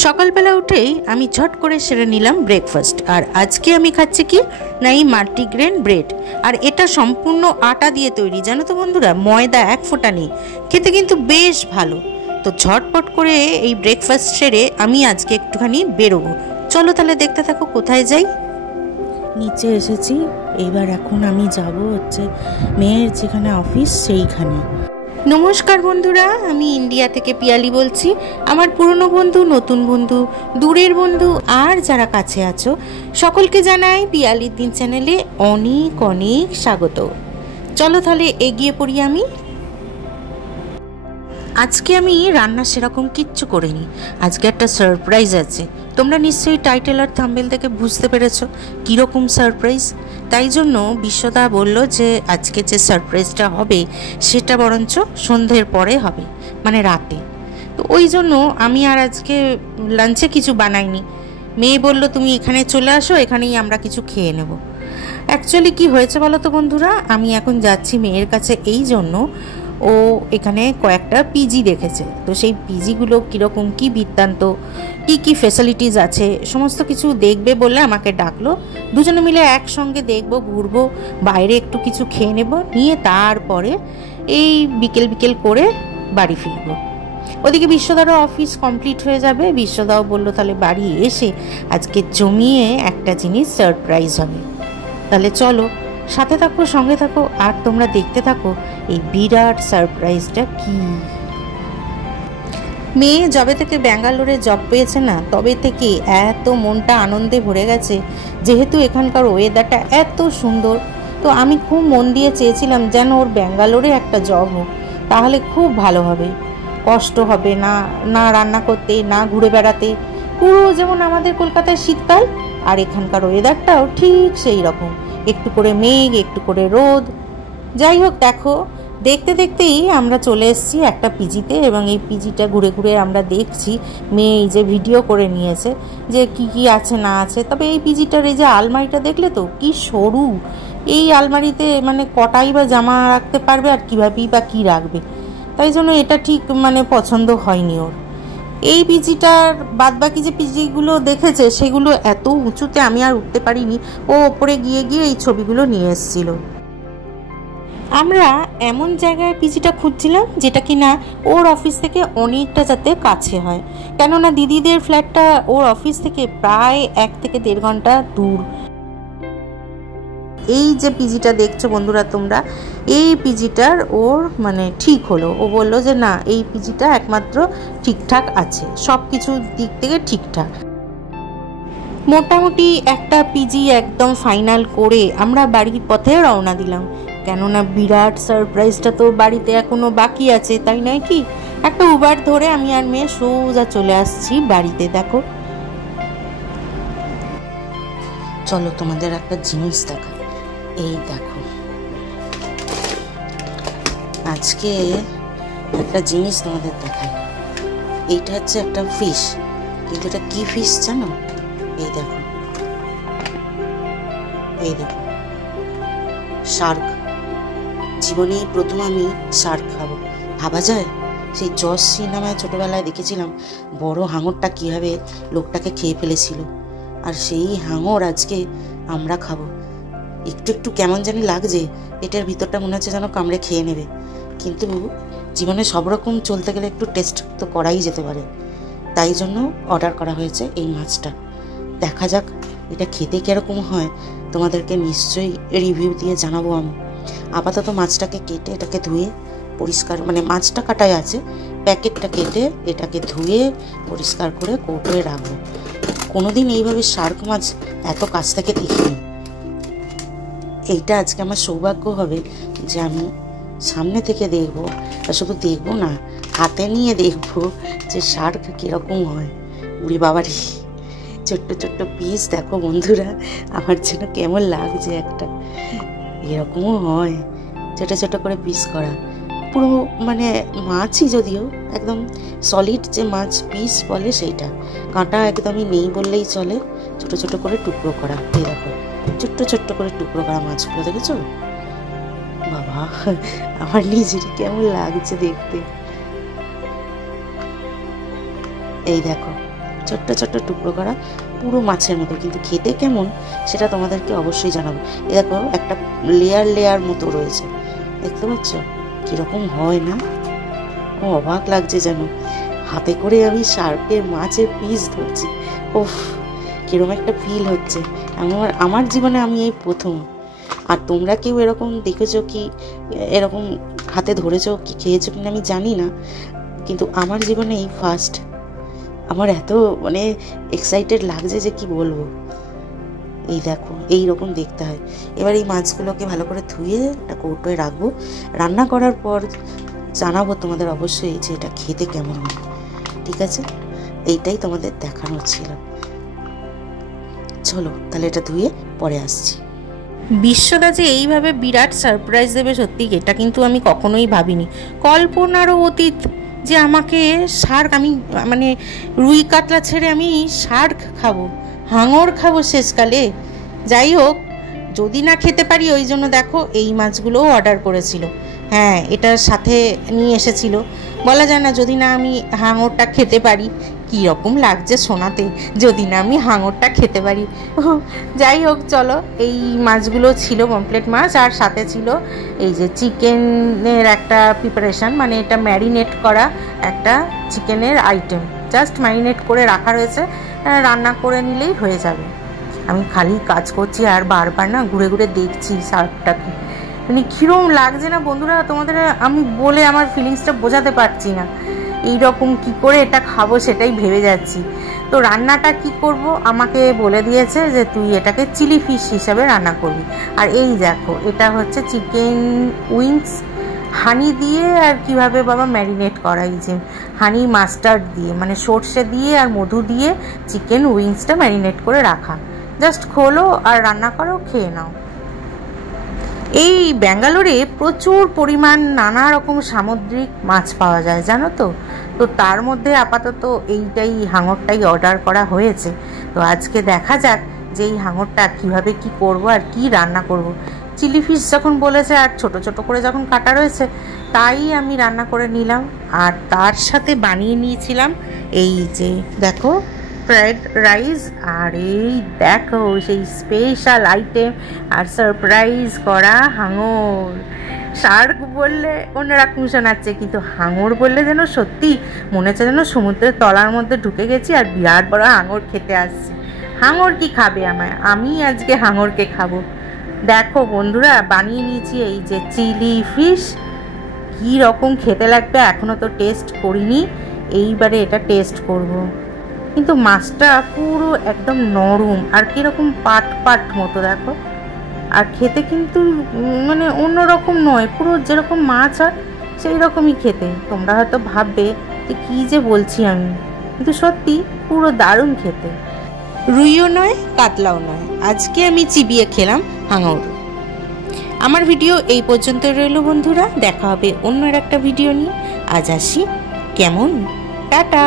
সকালবেলা উঠেই আমি ঝট করে সেরে নিলাম ব্রেকফাস্ট। আর আজকে আমি খাচ্ছি কি না, এই মাল্টিগ্রেন ব্রেড। আর এটা সম্পূর্ণ আটা দিয়ে তৈরি, জানো তো বন্ধুরা, ময়দা এক ফোঁটা নেই। খেতে কিন্তু বেশ ভালো। তো ঝটপট করে এই ব্রেকফাস্ট সেরে আমি আজকে একটুখানি বেরোবো। চলো তাহলে দেখতে থাকো কোথায় যাই। নিচে এসেছি, এইবার এখন আমি যাব হচ্ছে মেয়ের যেখানে অফিস সেইখানে। নমস্কার বন্ধুরা, আমি ইন্ডিয়া থেকে পিয়ালি বলছি। আমার পুরনো বন্ধু, নতুন বন্ধু, দূরের বন্ধু আর যারা কাছে আছো সকলকে জানাই পিয়ালির দিন চ্যানেলে অনেক অনেক স্বাগত। চলো তাহলে এগিয়ে পড়ি আমি। আজকে আমি রান্না সেরকম কিচ্ছু করিনি, আজকে একটা সারপ্রাইজ আছে। তোমরা নিশ্চয়ই টাইটেল আর থাম্বনেল থেকে বুঝতে পেরেছো কীরকম সারপ্রাইজ। তাই জন্য বিশ্বদা বলল যে আজকে যে সারপ্রাইজটা হবে সেটা বরঞ্চ সন্ধ্যের পরে হবে, মানে রাতে। তো ওই জন্য আমি আর আজকে লাঞ্চে কিছু বানাইনি। মেয়ে বলল তুমি এখানে চলে আসো, এখানেই আমরা কিছু খেয়ে নেব। অ্যাকচুয়ালি কি হয়েছে বলো তো বন্ধুরা, আমি এখন যাচ্ছি মেয়ের কাছে এই জন্য, ও এখানে কয়েকটা পিজি দেখেছে। তো সেই পিজিগুলো কীরকম, কী বৃত্তান্ত, কী ফেসিলিটিস আছে সমস্ত কিছু দেখবে বলে আমাকে ডাকলো। দুজনে মিলে একসঙ্গে দেখবো, ঘুরবো, বাইরে একটু কিছু খেয়ে নেব, নিয়ে তারপরে এই বিকেল বিকেল করে বাড়ি ফিরবো। ওদিকে বিশ্বদারও অফিস কমপ্লিট হয়ে যাবে। বিশ্বদাও বললো তাহলে বাড়ি এসে আজকে জমিয়ে একটা জিনিস সারপ্রাইজ হবে। তাহলে চলো সাথে থাকো, সঙ্গে থাকো, আর তোমরা দেখতে থাকো এই বিরাট সারপ্রাইজটা কি। মেয়ে যবে থেকে ব্যাঙ্গালোরে জব পেয়েছে না, তবে থেকে এত মনটা আনন্দে ভরে গেছে, যেহেতু এখানকার ওয়েদারটা এত সুন্দর। তো আমি খুব মন দিয়ে চেয়েছিলাম যেন ওর ব্যাঙ্গালোরে একটা জব হোক, তাহলে খুব ভালো হবে। কষ্ট হবে না, না রান্না করতে, না ঘুরে বেড়াতে। পুরো যেমন আমাদের কলকাতায় শীতকাল, আর এখানকার ওয়েদারটাও ঠিক সেই রকম, একটু করে মেঘ, একটু করে রোদ। যাই হোক, দেখো দেখতে দেখতেই আমরা চলে এসেছি একটা পিজিতে, এবং এই পিজিটা ঘুরে ঘুরে আমরা দেখছি। মেয়ে এই যে ভিডিও করে নিয়েছে যে কি কি আছে না আছে। তবে এই পিজিটার এই যে আলমারিটা দেখলে তো কি সরু, এই আলমারিতে মানে কটাই বা জামা রাখতে পারবে, আর কীভাবেই বা কী রাখবে। তাই জন্য এটা ঠিক মানে পছন্দ হয়নি ওর। এই পিজিটার বাদবাকি যে পিজিগুলো দেখেছে সেগুলো এত উঁচুতে আমি আর উঠতে পারিনি। ও ওপরে গিয়ে গিয়ে এই ছবিগুলো নিয়ে এসেছিল। আমরা এমন জায়গায় পিজিটা খুঁজছিলাম যেটা কিনা ওর অফিস থেকে অনেকটা যাতে কাছে হয়, কেননা দিদিদের ফ্ল্যাটটা ওর অফিস থেকে প্রায় 1 থেকে 1.5 ঘন্টা দূর। এই যে পিজিটা দেখছো বন্ধুরা তোমরা, এই পিজিটার ওর মানে ঠিক হলো। ও বললো যে না, এই পিজিটা একমাত্র ঠিকঠাক আছে, সব কিছু দিক থেকে ঠিকঠাক। মোটামুটি একটা পিজি একদম ফাইনাল করে আমরা বাড়ির পথে রওনা দিলাম, কেননা বিরাট সারপ্রাইজটা তো বাড়িতে এখনো বাকি আছে, তাই নয় কি। একটা উবার ধরে আমি আর মেয়ে সোজা চলে আসছি বাড়িতে। দেখো, চলো তোমাদের একটা জিনিস দেখা। এই দেখো, আজকে একটা জিনিস তোমাদের দেখাই। এইটা হচ্ছে একটা ফিশ, কিন্তু এটা কি ফিশ জানো? এই দেখো, এই দেখো, শার্ক। জীবনে প্রথম আমি শার্ক খাবো, ভাবা যায়? সেই জজ সিনেমায় ছোটবেলায় দেখেছিলাম বড় হাঙরটা কীভাবে লোকটাকে খেয়ে ফেলেছিল, আর সেই হাঙর আজকে আমরা খাবো। একটু একটু কেমন জানি লাগছে, পেটের ভিতরটা মনে হচ্ছে যেন কামড়ে খেয়ে নেবে। কিন্তু জীবনে সব রকম চলতে গেলে একটু টেস্ট তো করাই যেতে পারে, তাই জন্য অর্ডার করা হয়েছে এই মাছটা। দেখা যাক এটা খেতে কীরকম হয়, তোমাদেরকে নিশ্চয়ই রিভিউ দিয়ে জানাবো আমি। আপাতত মাছটাকে কেটে এটাকে ধুয়ে পরিষ্কার, মানে মাছটা কাটাই আছে, প্যাকেটটা কেটে এটাকে ধুয়ে পরিষ্কার করে কৌটোয় রাখবো। কোনোদিন এইভাবে শার্ক মাছ এত কাছ থেকে দেখিনি। এইটা আজকে আমার সৌভাগ্য হবে যে আমি সামনে থেকে দেখবো, আর শুধু দেখবো না, হাতে নিয়ে দেখবো যে শার্ক কীরকম হয়। উড়ি বাবারি, ছোট্ট ছোট্ট পিস দেখো বন্ধুরা, আমার যেন কেমন লাগছে। একটা এরকমও হয়, ছোটো ছোটো করে পিস করা, পুরো মানে মাছই, যদিও একদম সলিড যে মাছ পিস বলে সেইটা, কাঁটা একদমই নেই বললেই চলে। ছোটো ছোটো করে টুকরো করা, এই দেখো ছোট্ট ছোট্ট করে টুকরো করা মাছগুলো দেখেছো? বাবা, আমার নিজেরই কেমন লাগছে দেখতে। এই দেখো, ছোট্ট ছোট্ট টুকরো করা, পুরো মাছের মতো, কিন্তু খেতে কেমন সেটা তোমাদেরকে অবশ্যই জানাবো। এ দেখো একটা লেয়ার লেয়ার মতো রয়েছে, দেখতে পাচ্ছ কীরকম হয় না? ও অবাক লাগছে যেন, হাতে করে আমি শার্কের মাছের পিস ধরছি। ওফ, কীরকম একটা ফিল হচ্ছে। আমার জীবনে আমি এই প্রথম। আর তোমরা কেউ এরকম দেখেছো কি, এরকম হাতে ধরেছো কি, খেয়েছো কিনা আমি জানি না, কিন্তু আমার জীবনে এই ফার্স্ট। আমার এত মানে এক্সাইটেড লাগছে যে কি বলবো। এই দেখো এই রকম দেখতে হয়। এবার এই মাছগুলোকে ভালো করে ধুয়ে একটা কৌটোয় রাখবো, রান্না করার পর জানাবো তোমাদের অবশ্যই যে এটা খেতে কেমন হয়। ঠিক আছে, এইটাই তোমাদের দেখানোর ছিল। চলো তাহলে এটা ধুয়ে পরে আসছি। বিশ্বদা যে এইভাবে বিরাট সারপ্রাইজ দেবে, সত্যি এটা কিন্তু আমি কখনোই ভাবিনি, কল্পনারও অতীত যে আমাকে শার্ক, আমি মানে রুই কাতলা ছেড়ে আমি শার্ক খাবো, হাঙর খাবো শেষকালে। যাই হোক, যদি না খেতে পারি ওই জন্য দেখো এই মাছগুলোও অর্ডার করেছিল। হ্যাঁ, এটার সাথে নিয়ে এসেছিল। বলা যায় না যদি না আমি হাঙরটা খেতে পারি। কীরকম লাগছে শোনাতে, যদি না আমি হাঙরটা খেতে পারি। যাই হোক, চলো, এই মাছগুলো ছিল পমফ্লেট মাছ, আর সাথে ছিল এই যে চিকেনের একটা প্রিপারেশান, মানে এটা ম্যারিনেট করা একটা চিকেনের আইটেম, জাস্ট ম্যারিনেট করে রাখা রয়েছে, রান্না করে নিলেই হয়ে যাবে। আমি খালি কাজ করছি আর বারবার না ঘুরে ঘুরে দেখছি শার্কটাকে, মানে কীরকম লাগছে না বন্ধুরা, তোমাদের আমি বলে আমার ফিলিংসটা বোঝাতে পারছি না। এইরকম কি করে এটা খাবো সেটাই ভেবে যাচ্ছি। তো রান্নাটা কি করব আমাকে বলে দিয়েছে যে তুই এটাকে চিলি ফিশ হিসাবে রান্না করবি। আর এই দেখো, এটা হচ্ছে চিকেন উইংস, হানি দিয়ে আর কিভাবে বাবা ম্যারিনেট করা, এই যে হানি মাস্টার্ড দিয়ে, মানে সর্ষে দিয়ে আর মধু দিয়ে চিকেন উইংসটা ম্যারিনেট করে রাখা। জাস্ট খোলো আর রান্না করো, খেয়ে নাও। এই ব্যাঙ্গালোরে প্রচুর পরিমাণ নানা রকম সামুদ্রিক মাছ পাওয়া যায় জানো তো। তো তার মধ্যে আপাতত এইটাই হাঙরটাই অর্ডার করা হয়েছে। তো আজকে দেখা যাক যে এই হাঙরটা কীভাবে কি করব আর কি রান্না করব। চিলি ফিশ যখন বলেছে আর ছোট ছোট করে যখন কাটা রয়েছে, তাই আমি রান্না করে নিলাম। আর তার সাথে বানিয়ে নিয়েছিলাম এই যে দেখো ফ্রাইড রাইস, আর এই দেখো সেই স্পেশাল আইটেম আর সারপ্রাইজ করা হাঙর। শার্ক বললে অন্যরকম শোনাচ্ছে, কিন্তু হাঙর বললে যেন সত্যি মনে হচ্ছে যেন সমুদ্রের তলার মধ্যে ঢুকে গেছি আর বিরাট বড় হাঙর খেতে আসছি। হাঙর কি খাবে আমায়, আমি আজকে হাঙরকে খাবো। দেখো বন্ধুরা, বানিয়ে নিয়েছি এই যে চিলি ফিশ। কী রকম খেতে লাগবে এখনও তো টেস্ট করিনি, এইবারে এটা টেস্ট করব। কিন্তু মাছটা পুরো একদম নরম আর কীরকম পাট পাট মতো দেখো, আর খেতে কিন্তু মানে অন্যরকম নয়, পুরো যেরকম মাছ হয় সেই রকমই খেতে। তোমরা হয়তো ভাববে যে কী যে বলছি আমি, কিন্তু সত্যি পুরো দারুণ খেতে। রুইও নয় কাতলাও নয়, আজকে আমি চিবিয়ে খেলাম হাঙর। আমার ভিডিও এই পর্যন্ত রইল বন্ধুরা, দেখা হবে অন্য একটা ভিডিও নিয়ে। আজ আসি, কেমন, টাটা।